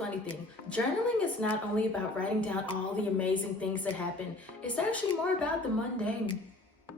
funny thing. Journaling is not only about writing down all the amazing things that happen, it's actually more about the mundane.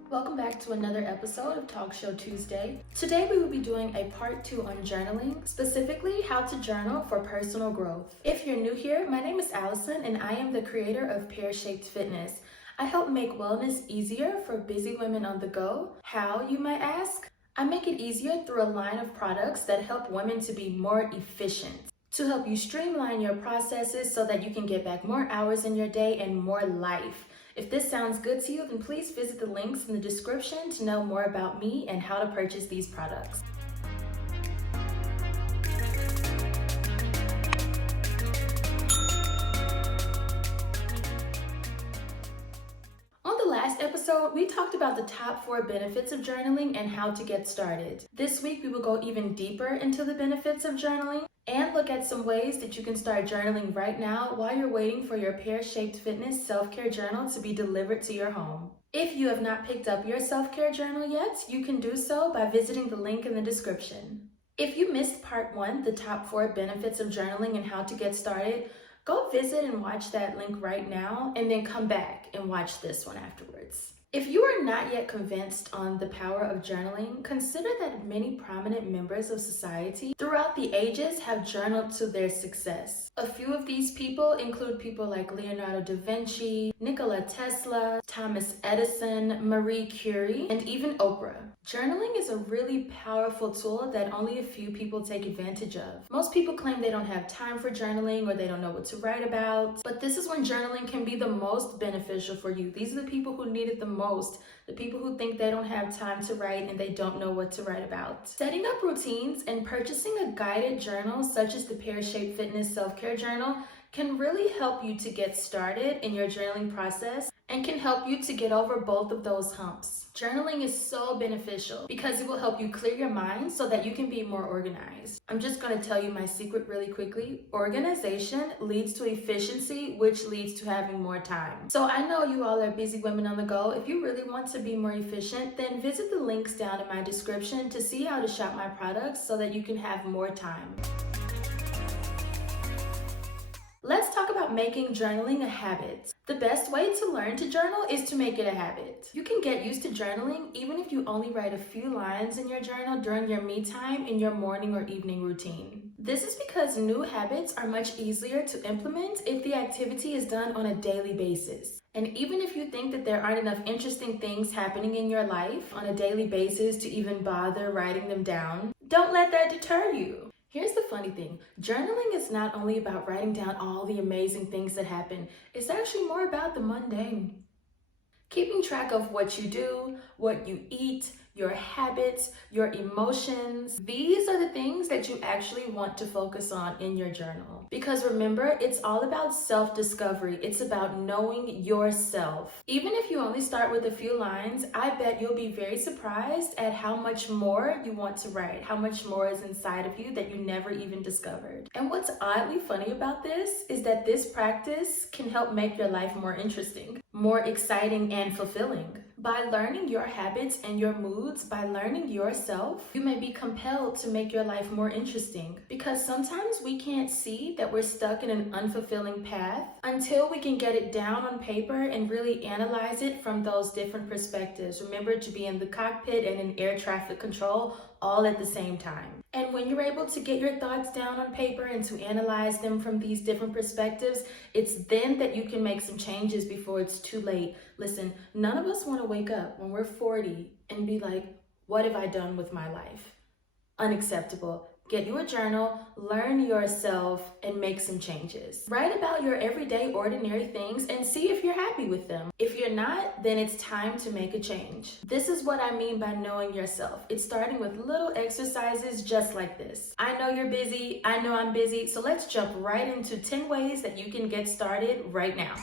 Welcome back to another episode of Talk Show Tuesday. Today we will be doing a part 2 on journaling, specifically how to journal for personal growth. If you're new here, my name is Allison and I am the creator of Pear Fitness. I help make wellness easier for busy women on the go. How, you might ask? I make it easier through a line of products that help women to be more efficient, to help you streamline your processes so that you can get back more hours in your day and more life. If this sounds good to you, then please visit the links in the description to know more about me and how to purchase these products. On the last episode, we talked about the top 4 benefits of journaling and how to get started. This week, we will go even deeper into the benefits of journaling and look at some ways that you can start journaling right now while you're waiting for your Pear-Shaped Fitness self-care journal to be delivered to your home. If you have not picked up your self-care journal yet, you can do so by visiting the link in the description. If you missed part 1, the top 4 benefits of journaling and how to get started, go visit and watch that link right now and then come back and watch this one afterwards. If you are not yet convinced on the power of journaling, consider that many prominent members of society throughout the ages have journaled to their success. A few of these people include people like Leonardo da Vinci, Nikola Tesla, Thomas Edison, Marie Curie, and even Oprah. Journaling is a really powerful tool that only a few people take advantage of. Most people claim they don't have time for journaling or they don't know what to write about, but this is when journaling can be the most beneficial for you. These are the people who need it the most, the people who think they don't have time to write and they don't know what to write about. Setting up routines and purchasing a guided journal such as the Pear-Shaped Fitness Self-Care Journal can really help you to get started in your journaling process and can help you to get over both of those humps. Journaling is so beneficial because it will help you clear your mind so that you can be more organized. I'm just going to tell you my secret really quickly. Organization leads to efficiency, which leads to having more time. So I know you all are busy women on the go. If you really want to be more efficient, then visit the links down in my description to see how to shop my products so that you can have more time. Let's talk about making journaling a habit. The best way to learn to journal is to make it a habit. You can get used to journaling even if you only write a few lines in your journal during your me time in your morning or evening routine. This is because new habits are much easier to implement if the activity is done on a daily basis. And even if you think that there aren't enough interesting things happening in your life on a daily basis to even bother writing them down, don't let that deter you. Here's the funny thing, journaling is not only about writing down all the amazing things that happen, it's actually more about the mundane. Keeping track of what you do, what you eat, your habits, your emotions. These are the things that you actually want to focus on in your journal. Because remember, it's all about self-discovery. It's about knowing yourself. Even if you only start with a few lines, I bet you'll be very surprised at how much more you want to write, how much more is inside of you that you never even discovered. And what's oddly funny about this is that this practice can help make your life more interesting, more exciting and fulfilling. By learning your habits and your moods, by learning yourself, you may be compelled to make your life more interesting. Because sometimes we can't see that we're stuck in an unfulfilling path until we can get it down on paper and really analyze it from those different perspectives. Remember to be in the cockpit and in air traffic control all at the same time. And when you're able to get your thoughts down on paper and to analyze them from these different perspectives, it's then that you can make some changes before it's too late. Listen, none of us want to wake up when we're 40 and be like, what have I done with my life? Unacceptable. Get you a journal, learn yourself, and make some changes. Write about your everyday ordinary things and see if you're happy with them. If you're not, then it's time to make a change. This is what I mean by knowing yourself. It's starting with little exercises just like this. I know you're busy, I know I'm busy, so let's jump right into 10 ways that you can get started right now.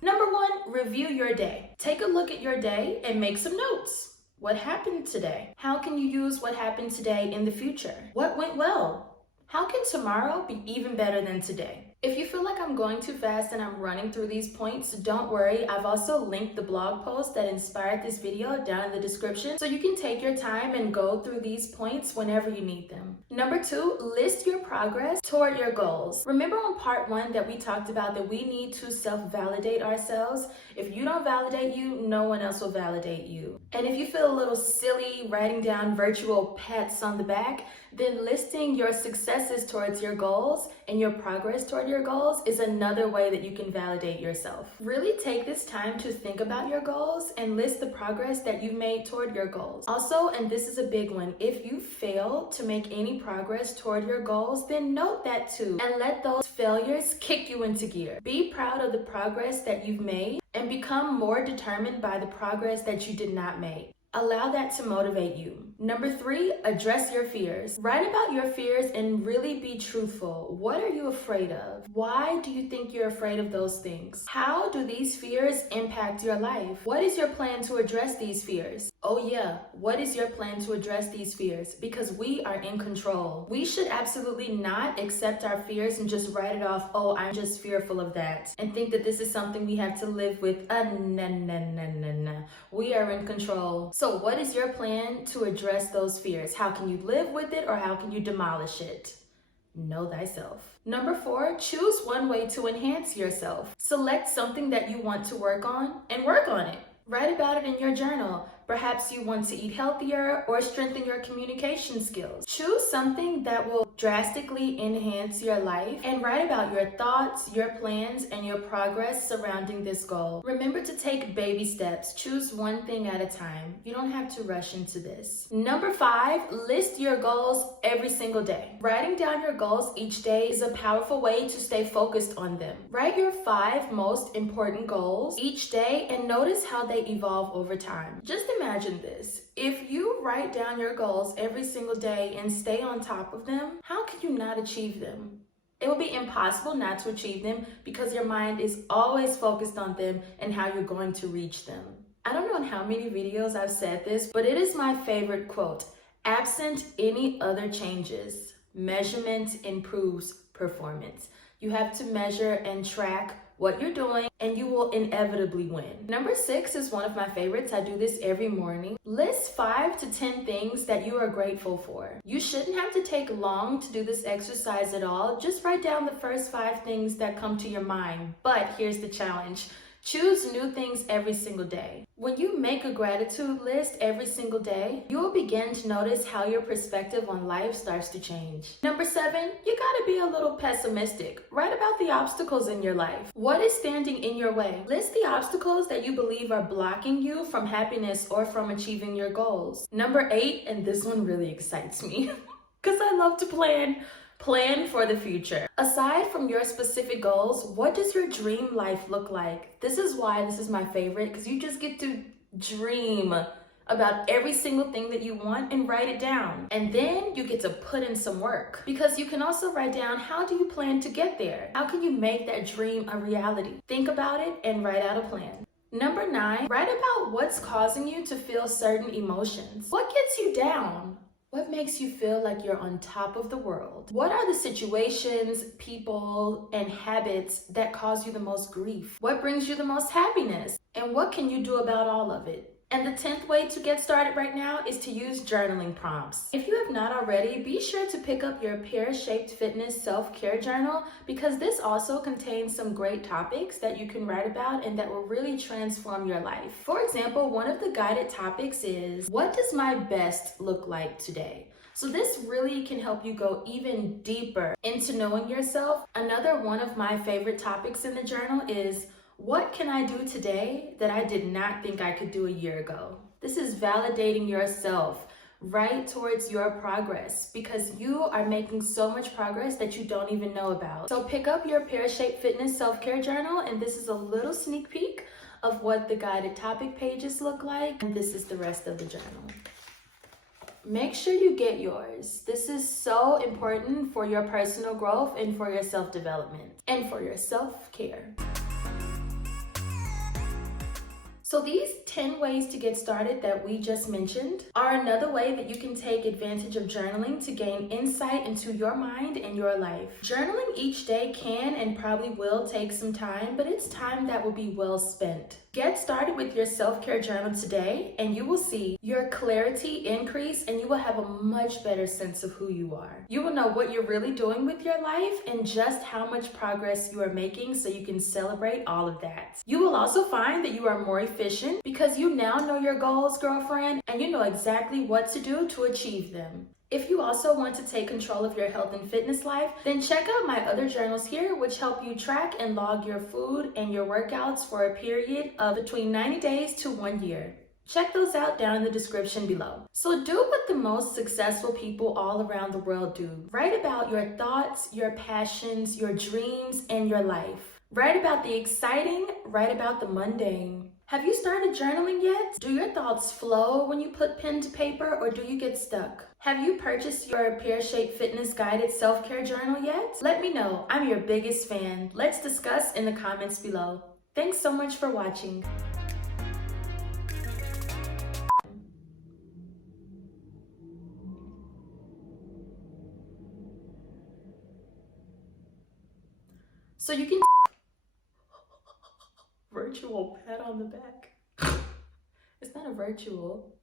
Number 1, review your day. Take a look at your day and make some notes. What happened today? How can you use what happened today in the future? What went well? How can tomorrow be even better than today? If you feel like I'm going too fast and I'm running through these points, don't worry. I've also linked the blog post that inspired this video down in the description, so you can take your time and go through these points whenever you need them. Number 2, list your progress toward your goals. Remember on part 1 that we talked about that we need to self-validate ourselves? If you don't validate you, no one else will validate you. And if you feel a little silly writing down virtual pats on the back, then listing your successes towards your goals and your progress toward your goals is another way that you can validate yourself. Really take this time to think about your goals and list the progress that you've made toward your goals. Also, and this is a big one, if you fail to make any progress toward your goals, then note that too and let those failures kick you into gear. Be proud of the progress that you've made and become more determined by the progress that you did not make. Allow that to motivate you. Number 3, address your fears. Write about your fears and really be truthful. What are you afraid of? Why do you think you're afraid of those things? How do these fears impact your life? What is your plan to address these fears? Oh yeah, what is your plan to address these fears? Because we are in control. We should absolutely not accept our fears and just write it off, oh, I'm just fearful of that, and think that this is something we have to live with. No. We are in control. So what is your plan to address those fears? How can you live with it or how can you demolish it? Know thyself. Number 4, choose one way to enhance yourself. Select something that you want to work on and work on it. Write about it in your journal. Perhaps you want to eat healthier or strengthen your communication skills. Choose something that will drastically enhance your life and write about your thoughts, your plans, and your progress surrounding this goal. Remember to take baby steps. Choose one thing at a time. You don't have to rush into this. Number 5, list your goals every single day. Writing down your goals each day is a powerful way to stay focused on them. Write your 5 most important goals each day and notice how they evolve over time. Just imagine this. If you write down your goals every single day and stay on top of them, how can you not achieve them? It will be impossible not to achieve them because your mind is always focused on them and how you're going to reach them. I don't know in how many videos I've said this, but it is my favorite quote. Absent any other changes, measurement improves performance. You have to measure and track what you're doing, and you will inevitably win. Number 6 is one of my favorites. I do this every morning. List 5 to 10 things that you are grateful for. You shouldn't have to take long to do this exercise at all. Just write down the first 5 things that come to your mind. But here's the challenge. Choose new things every single day. When you make a gratitude list every single day, you will begin to notice how your perspective on life starts to change. Number 7, you gotta be a little pessimistic. Write about the obstacles in your life. What is standing in your way? List the obstacles that you believe are blocking you from happiness or from achieving your goals. Number 8, and this one really excites me because I love to plan for the future. Aside from your specific goals, what does your dream life look like? This is why this is my favorite, because you just get to dream about every single thing that you want and write it down. And then you get to put in some work, because you can also write down, how do you plan to get there? How can you make that dream a reality? Think about it and write out a plan. Number 9, write about what's causing you to feel certain emotions. What gets you down? What makes you feel like you're on top of the world? What are the situations, people, and habits that cause you the most grief? What brings you the most happiness? And what can you do about all of it? And the 10th way to get started right now is to use journaling prompts. If you have not already, be sure to pick up your Pear-shaped fitness self-care journal, because this also contains some great topics that you can write about and that will really transform your life. For example, one of the guided topics is, what does my best look like today? So this really can help you go even deeper into knowing yourself. Another one of my favorite topics in the journal is, what can I do today that I did not think I could do a year ago? This is validating yourself right towards your progress, because you are making so much progress that you don't even know about. So pick up your Pear-shaped fitness self-care journal, and this is a little sneak peek of what the guided topic pages look like, and this is the rest of the journal. Make sure you get yours. This is so important for your personal growth and for your self-development and for your self-care. So these 10 ways to get started that we just mentioned are another way that you can take advantage of journaling to gain insight into your mind and your life. Journaling each day can and probably will take some time, but it's time that will be well spent. Get started with your self-care journal today and you will see your clarity increase and you will have a much better sense of who you are. You will know what you're really doing with your life and just how much progress you are making so you can celebrate all of that. You will also find that you are more efficient because you now know your goals, girlfriend, and you know exactly what to do to achieve them. If you also want to take control of your health and fitness life, then check out my other journals here, which help you track and log your food and your workouts for a period of between 90 days to 1 year. Check those out down in the description below. So do what the most successful people all around the world do. Write about your thoughts, your passions, your dreams, and your life. Write about the exciting, write about the mundane. Have you started journaling yet? Do your thoughts flow when you put pen to paper or do you get stuck? Have you purchased your Pear-shaped fitness guided self-care journal yet? Let me know. I'm your biggest fan. Let's discuss in the comments below. Thanks so much for watching. So you can virtual pat on the back. It's not a virtual.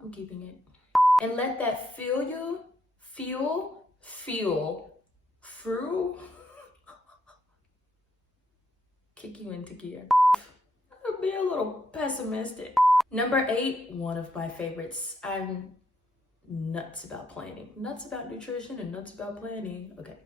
I'm keeping it. And let that feel you, feel through, kick you into gear. I'll be a little pessimistic. Number 8, one of my favorites. I'm nuts about planning. Nuts about nutrition and nuts about planning. Okay.